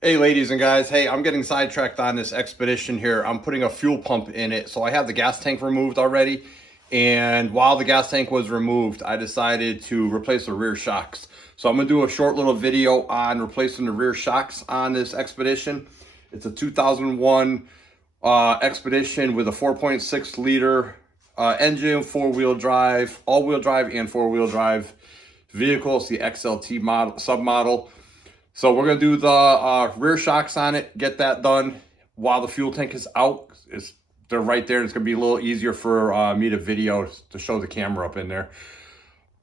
Hey ladies and guys, hey, I'm getting sidetracked on this Expedition here. I'm putting a fuel pump in it. So I have the gas tank removed already. And while the gas tank was removed, I decided to replace the rear shocks. So I'm gonna do a short little video on replacing the rear shocks on this Expedition. It's a 2001 Expedition with a 4.6 liter engine, four-wheel drive, all-wheel drive and four-wheel drive vehicle. It's the XLT model, submodel. So we're gonna do the rear shocks on it, get that done while the fuel tank is out. They're right there, and it's gonna be a little easier for me to video to show the camera up in there.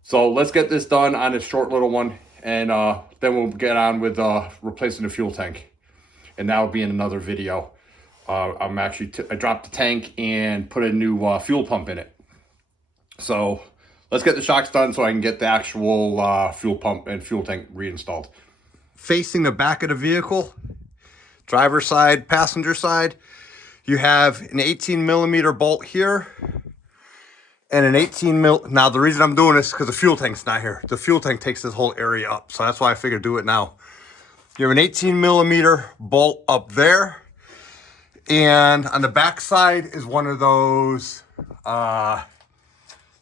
So let's get this done on this short little one, and then we'll get on with replacing the fuel tank. And that will be in another video. I dropped the tank and put a new fuel pump in it. So let's get the shocks done so I can get the actual fuel pump and fuel tank reinstalled. Facing the back of the vehicle, driver's side, passenger side, you have an 18 millimeter bolt here and an 18 mil. Now the reason I'm doing this is because the fuel tank's not here. The fuel tank takes this whole area up, so that's why I figured do it now. You have an 18 millimeter bolt up there, and on the back side is one of those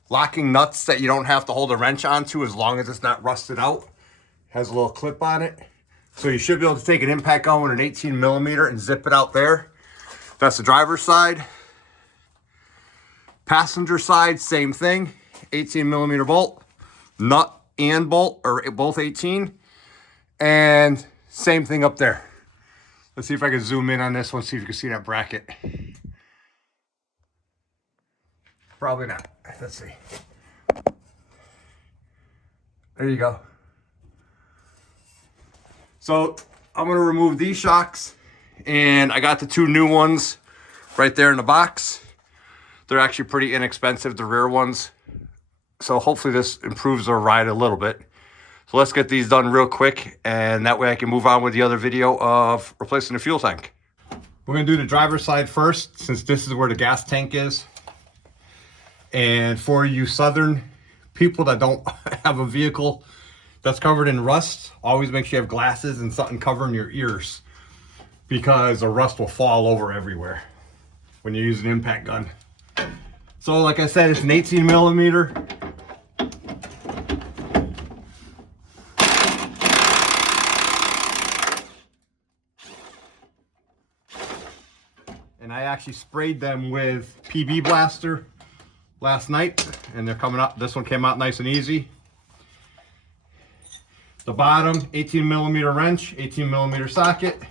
locking nuts that you don't have to hold a wrench onto as long as it's not rusted out. Has a little clip on it. So you should be able to take an impact gun with an 18 millimeter and zip it out there. That's the driver's side. Passenger side, same thing. 18 millimeter bolt, nut and bolt, or both 18. And same thing up there. Let's see if I can zoom in on this one, see if you can see that bracket. Probably not. Let's see. There you go. So I'm gonna remove these shocks, and I got the two new ones right there in the box. They're actually pretty inexpensive, the rear ones. So hopefully this improves our ride a little bit. So let's get these done real quick, and that way I can move on with the other video of replacing the fuel tank. We're gonna do the driver's side first, since this is where the gas tank is. And for you southern people that don't have a vehicle that's covered in rust, always make sure you have glasses and something covering your ears, because the rust will fall over everywhere when you use an impact gun. So like I said, it's an 18 millimeter. And I actually sprayed them with PB Blaster last night, and they're coming up. This one came out nice and easy. The bottom, 18 millimeter wrench, 18 millimeter socket.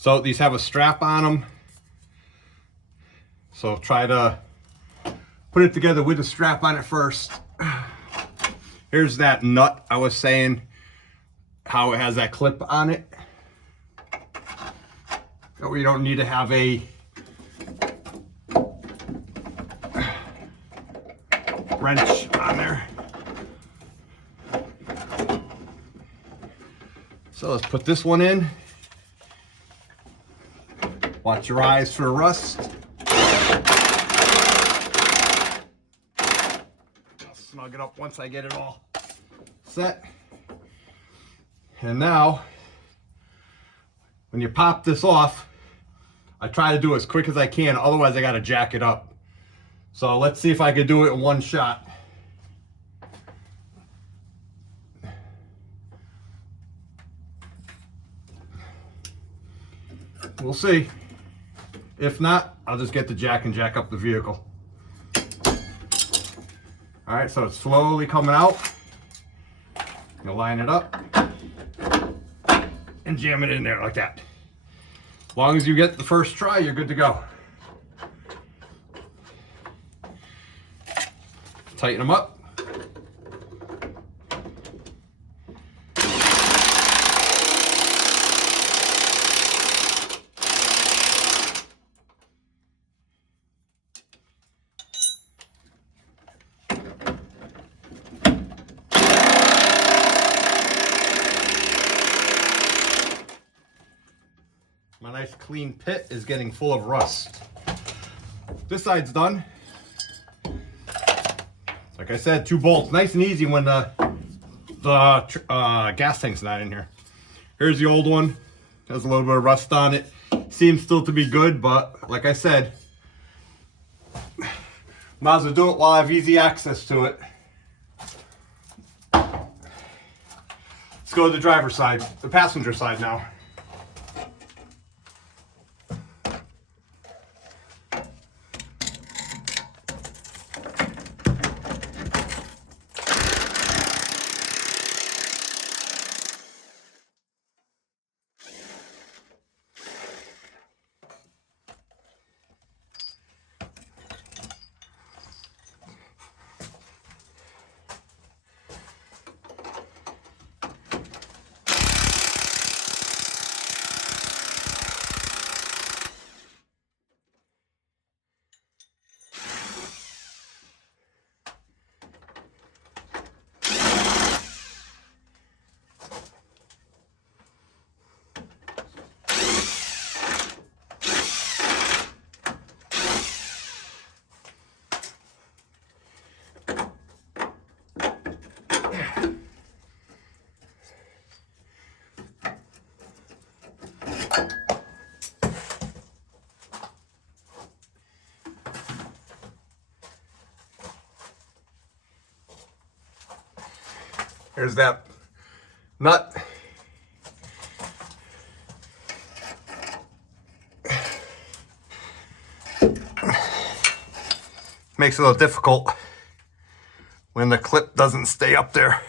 So these have a strap on them. So try to put it together with a strap on it first. Here's that nut I was saying, how it has that clip on it. So you don't need to have a wrench on there. So let's put this one in. Watch your eyes for rust. I'll snug it up once I get it all set. And now, when you pop this off, I try to do it as quick as I can, otherwise I gotta jack it up. So let's see if I can do it in one shot. We'll see. If not, I'll just get the jack and jack up the vehicle. All right, so it's slowly coming out. You'll line it up and jam it in there like that. As long as you get the first try, you're good to go. Tighten them up. My nice clean pit is getting full of rust. This side's done. Like I said, 2 bolts, nice and easy when the gas tank's not in here. Here's the old one, has a little bit of rust on it. Seems still to be good, but like I said, might as well do it while I have easy access to it. Let's go to the driver's side, the passenger side now. Here's that nut. Makes it a little difficult when the clip doesn't stay up there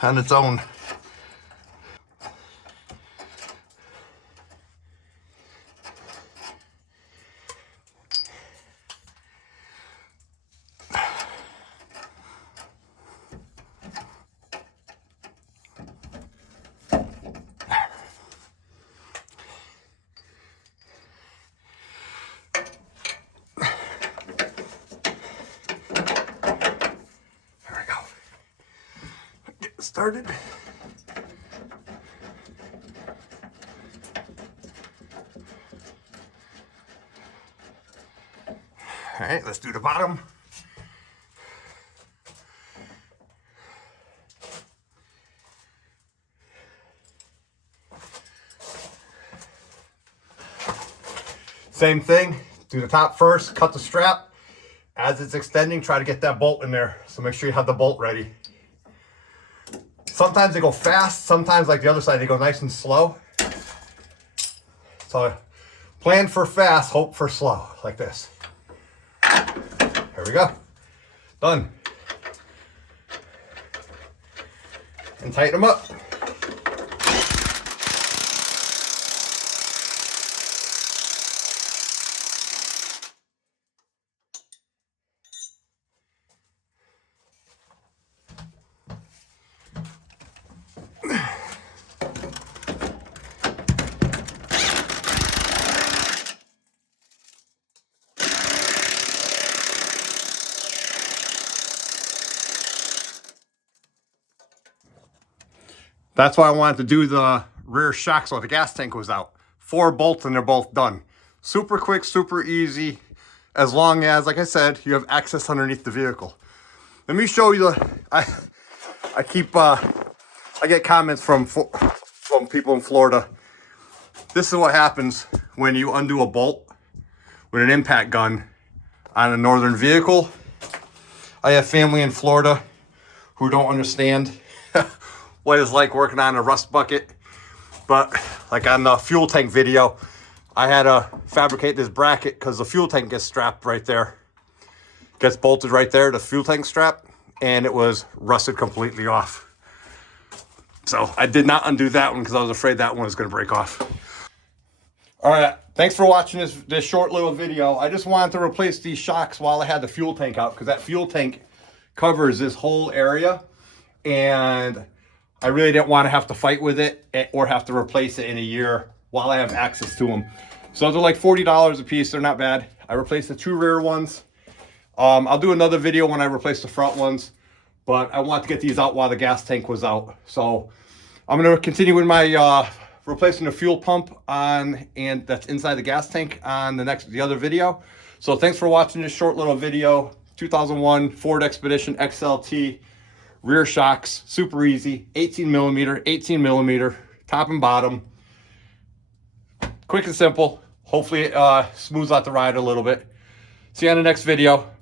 on its own. Started. All right, let's do the bottom. Same thing, do the top first, cut the strap. As it's extending, try to get that bolt in there. So make sure you have the bolt ready. Sometimes they go fast, sometimes like the other side, they go nice and slow. So plan for fast, hope for slow, like this. Here we go, done. And tighten them up. That's why I wanted to do the rear shock so the gas tank was out. 4 bolts and they're both done. Super quick, super easy, as long as, like I said, you have access underneath the vehicle. Let me show you the, I get comments from people in Florida. This is what happens when you undo a bolt with an impact gun on a northern vehicle. I have family in Florida who don't understand what it's like working on a rust bucket. But like on the fuel tank video, I had to fabricate this bracket because the fuel tank gets strapped right there. Gets bolted right there, the fuel tank strap, and it was rusted completely off. So I did not undo that one because I was afraid that one was gonna break off. All right, thanks for watching this short little video. I just wanted to replace these shocks while I had the fuel tank out because that fuel tank covers this whole area, and I really didn't want to have to fight with it or have to replace it in a year while I have access to them. So they're like $40 a piece. They're not bad. I replaced the 2 rear ones. I'll do another video when I replace the front ones, but I want to get these out while the gas tank was out. So I'm going to continue with my replacing the fuel pump on, and that's inside the gas tank on the other video. So thanks for watching this short little video. 2001 Ford Expedition XLT, rear shocks, super easy, 18 millimeter, top and bottom. Quick and simple. Hopefully it smooths out the ride a little bit. See you on the next video.